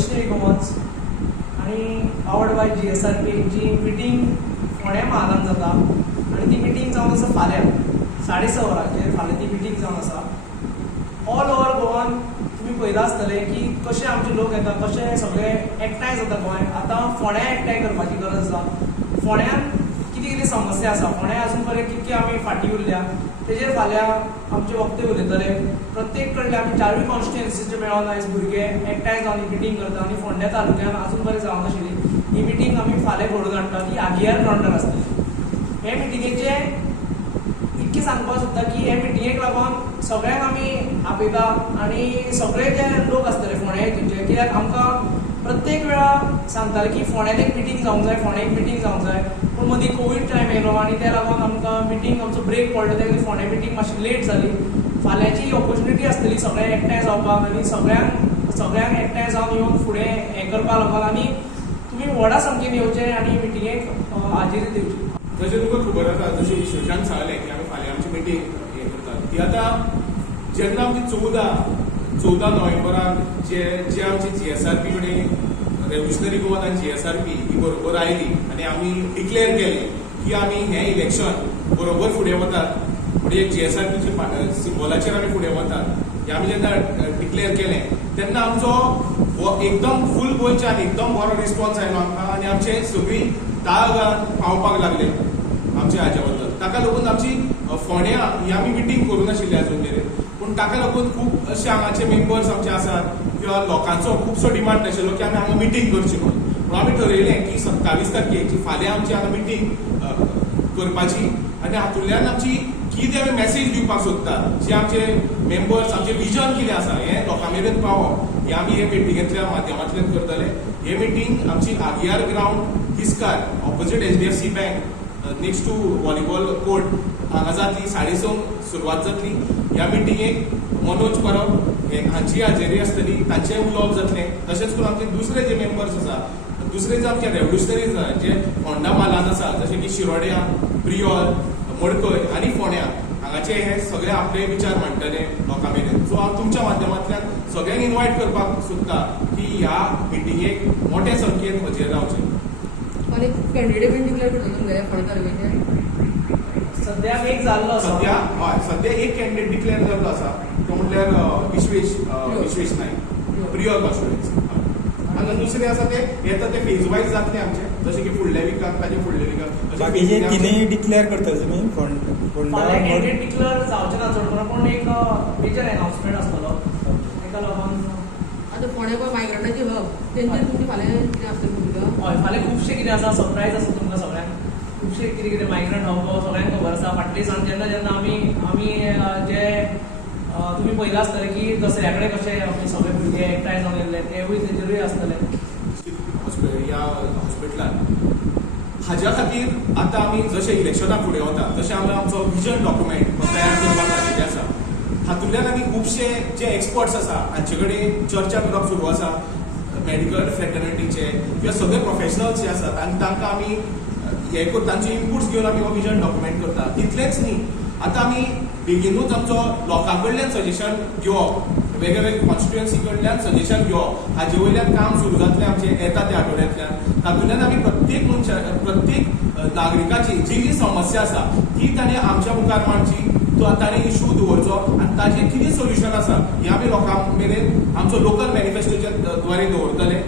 Revolutionary Goans आनी powered by GSRP जी meeting फोंड्या म्हालांत जाता आनी ती मिटींग जावन आसा फाल्यां 6:30 वरांचेर फाल्यां ती मिटींग जावन आसा. ऑल ओवर गोवान तुमी पळयलां आसतलें की कशे आमचे लोक येता, कशे सगळे एकठांय जाता गोंय. आतां फोंड्या एकठांय करपाची गरज आसा. फोंड्यान कितें कितें समस्या आसा, फोंड्या अजून पर्यंत कितके आमी फाटीं उरल्या तेजेर फाल्यां आमचे वक्ते उलयतले. प्रत्येक कडले आमी 4 कॉन्स्टिट्युएन्सीचे मेळोन आयज भुरगे एकठांय जावन ही मिटींग करता आनी फोंड्या तालुक्यान अजून पर्यंत जावं नाशिल्ली ही मिटींग आमी फाल्यां घडोवन हाडटा. ती आगियार ग्रावंडार आसतली. हे मिटींगेचे इतकें सांगपाक सोदता की हे मिटींगेक लागून सगळ्यांक आमी आपयता आनी सगळे जे लोक आसतले फोंड्या हितूचे, कित्याक आमकां प्रत्येक वेळा सांगताले की फोंड्यान एक मिटींग जावंक जाय, फोंड्या एक मिटींग जावंक जाय. पूण मदीं कोवीड टायम येयलो आनी त्या लागून आमकां मिटींग आमचो ब्रेक पडलो, त्या खातीर फोंड्या मिटींग मातशी लेट जाली. फाल्यांची ऑपॉर्च्युनिटी आसतली सगळे एकठांय जावपाक आनी सगळ्यांक एकठांय जावन येवन फुडें हें करपाक लागून आनी तुमी व्हडा संख्येन येवचें आनी मिटींगेक हाजेरी दिवची. जशें तुका खबर आसा, जशें विश्वशांत सांगलें की आमी फाल्यां आमची मिटींग हें करतात ती आतां जेन्ना आमची 14 नोव्हेंबराक जे आमची GSRP कडेन रेव्होल्युशनरी गोवन आनी GSRP ही बरोबर आयली आनी आमी डिक्लेअर केलें की आमी हें इलेक्शन बरोबर फुडें वतात, म्हणजे GSRPच्या सिम्बॉलाचेर आमी फुडें वतात हें आमी जेन्ना डिक्लेअर केलें तेन्ना आमचो एकदम फूल गोंयच्यान एकदम बरो रिस्पॉन्स आयलो आमकां आनी आमचे सगळीं ताळगान पावपाक लागले आमच्या हाच्या बद्दल. ताका लागून आमची फोंड्या ही आमी मिटींग करूं नाशिल्ली आजून मेरेन, पूण ताका लागून खूब अशे हांगाचे मेंबर्स आमचे आसात किंवा लोकांचो खुबसो डिमांड आशिल्लो की आमी हांगा मिटींग करची म्हणून आमी ठरयलें की 27 तारखेची फाल्यां आमची हांगा मिटींग करपाची आनी हातूंतल्यान आमची कितें आमी मेसेज दिवपाक सोदतात, जे आमचे मेंबर्स आमचें विजन कितें आसा हें लोकां मेरेन पावप हें आमी हे मिटींगेंतल्या माध्यमांतल्यान करतले. हे मिटींग आमची आगियार ग्रावंड तिस्कार opposite HDFC bank next to volleyball court हांगा जातली. 6:30 सुरवात जातली. ह्या मिटींगेक मनोज परब हांची हाजेरी आसतली, तांचें उलोवप जातलें. तशेंच करून आमचे दुसरे जे मेंबर्स आसा, दुसरे जे आमचे रेव्होल्युशनरीज आसा जे फोंडा म्हालांत आसा, जशे की शिरोड्या, प्रियोल, मडकय आनी फोंड्या हांगाचे हे सगळे आपले विचार मांडटले लोकां मेरेन. सो हांव तुमच्या माध्यमांतल्यान सगळ्यांक इन्वायट करपाक सोदता की ह्या मिटींगेक मोठ्या संख्येन हजेर रावचे. आनी कॅन्डिडेट बीन डिक्लेअर करता तुमगे फोंड्या तालुक्याचे सद्याक एक जाल्लो आसा. सध्या एक कॅन्डिडेट डिक्लेअर जाल्लो आसा, तो म्हणल्यार विश्वेश नायक प्रियोल कॉन्स्टिट्युएन्सी. आनी दुसरे आसा ते येता ते फेज वायज जातले आमचे, जशे की फुडल्या विकाक ताजे फुडल्या विकाक बाकीचे तिनूय डिक्लेअर करतले तुमी फाल्यां कॅन्डिडेट डिक्लेअर जावचे ना चड करून, पूण एक मेजर अनाउन्समेंट आसतलो ताका लागून. आतां फोंड्या पळय मायग्रंटाचे हब तेंचेर तुमची फाल्यां कितें आसतलें भुमिका? हय, फाल्यां खुबशें कितें आसा, सरप्रायज आसा तुमकां सगळ्यांक. खुबशें कितें कितें मायग्रंट हब सगळ्यांक खबर आसा. फाटल्या दिसान जेन्ना आमी जे तुमी पळयलां आसतलें की दसऱ्या कडेन कशे आमी सगळे भुरगे एकठांय जावन येयल्ले, तेवूय तेजेरूय आसतले ह्या हॉस्पिटलान. हाज्या खातीर आतां आमी जशे इलेक्शनाक फुडें वता तशें आमी आमचो विजन डॉक्युमेंट तयार करपाक लागिल्ले आसा. हातूंतल्यान आमी खुबशे जे एक्सपर्ट्स आसा हांचे कडेन चर्चा करप सुरू आसा, मेडिकल फ्रेटर्निटीचे किंवा सगळे प्रोफेशनल्स जे आसात आनी तांकां आमी हे तांचे इनपुट्स घेवन आमी हो विजन डॉक्युमेंट करता. तितलेंच न्ही, आतां आमी बेगीनूच आमचो लोकां कडल्यान सजेशन घेवप, वेगवेगळ्या कॉन्स्टिट्युएन्सी कडल्यान सजेशन घेवप, हाजे वयल्यान काम सुरू जातलें आमचें येता त्या आठवड्यांतल्यान. तातूंतल्यान आमी प्रत्येक नागरिकाची जी जी समस्या आसा ती ताणें आमच्या मुखार मांडची, तो ताणें इशू दवरचो आनी ताजें कितें सोल्युशन आसा हें आमी लोकां मेरेन आमचो लोकल मॅनिफेस्टोच्या द्वारे दवरतले.